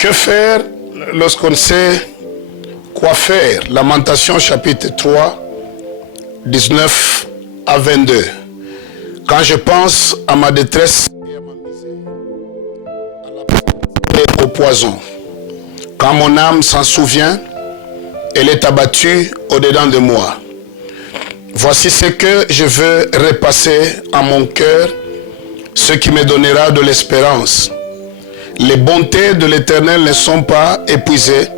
Que faire lorsqu'on sait quoi faire? Lamentation chapitre 3, 19 à 22. Quand je pense à ma détresse et à ma misère, à la pauvreté et au poison, quand mon âme s'en souvient, elle est abattue au-dedans de moi. Voici ce que je veux repasser à mon cœur, ce qui me donnera de l'espérance. Les bontés de l'Éternel ne sont pas épuisées,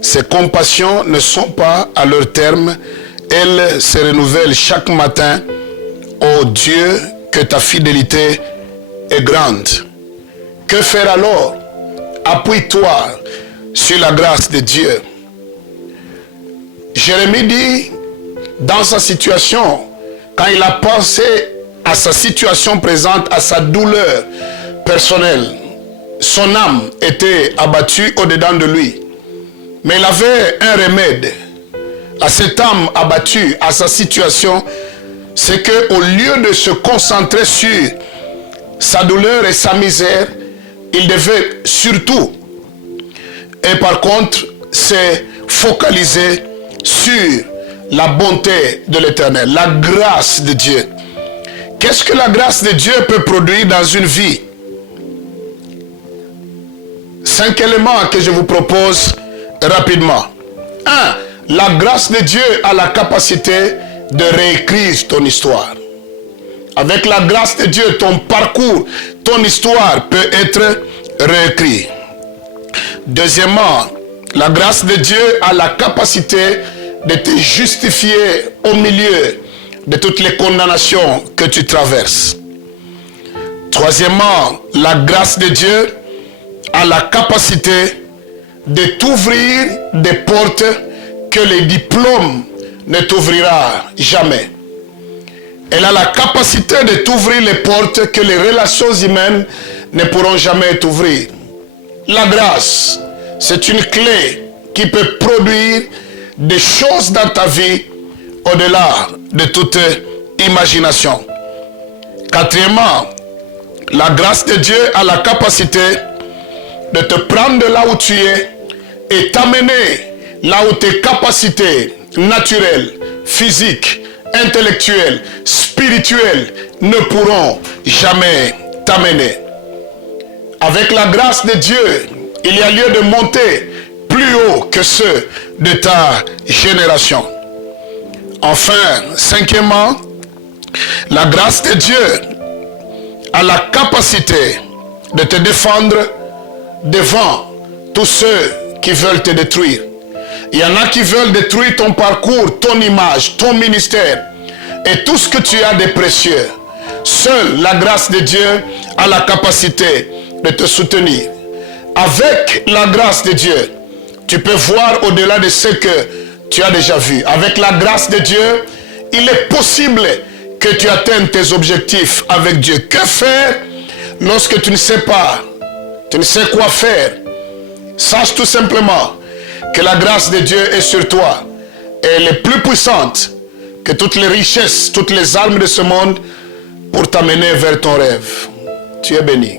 ses compassions ne sont pas à leur terme, elles se renouvellent chaque matin. Ô Dieu, que ta fidélité est grande. Que faire alors? Appuie-toi sur la grâce de Dieu. Jérémie dit, dans sa situation, quand il a pensé à sa situation présente, à sa douleur personnelle, son âme était abattue au-dedans de lui. Mais il avait un remède à cette âme abattue, à sa situation, c'est qu'au lieu de se concentrer sur sa douleur et sa misère, il devait surtout, et par contre, se focaliser sur la bonté de l'Éternel, la grâce de Dieu. Qu'est-ce que la grâce de Dieu peut produire dans une vie? 5 éléments que je vous propose rapidement. 1. La grâce de Dieu a la capacité de réécrire ton histoire. Avec la grâce de Dieu, ton parcours, ton histoire peut être réécrit. Deuxièmement, la grâce de Dieu a la capacité de te justifier au milieu de toutes les condamnations que tu traverses. Troisièmement, la grâce de Dieu a la capacité de t'ouvrir des portes que les diplômes ne t'ouvrira jamais. Elle a la capacité de t'ouvrir les portes que les relations humaines ne pourront jamais t'ouvrir. La grâce, c'est une clé qui peut produire des choses dans ta vie au-delà de toute imagination. Quatrièmement, la grâce de Dieu a la capacité de te prendre de là où tu es et t'amener là où tes capacités naturelles, physiques, intellectuelles, spirituelles ne pourront jamais t'amener. Avec la grâce de Dieu, il y a lieu de monter plus haut que ceux de ta génération. Enfin, cinquièmement, la grâce de Dieu a la capacité de te défendre devant tous ceux qui veulent te détruire. Il y en a qui veulent détruire ton parcours, ton image, ton ministère et tout ce que tu as de précieux. Seule la grâce de Dieu a la capacité de te soutenir. Avec la grâce de Dieu, tu peux voir au-delà de ce que tu as déjà vu. Avec la grâce de Dieu, il est possible que tu atteignes tes objectifs avec Dieu. Que faire lorsque tu ne sais pas, tu ne sais quoi faire? Sache tout simplement que la grâce de Dieu est sur toi. Elle est plus puissante que toutes les richesses, toutes les armes de ce monde pour t'amener vers ton rêve. Tu es béni.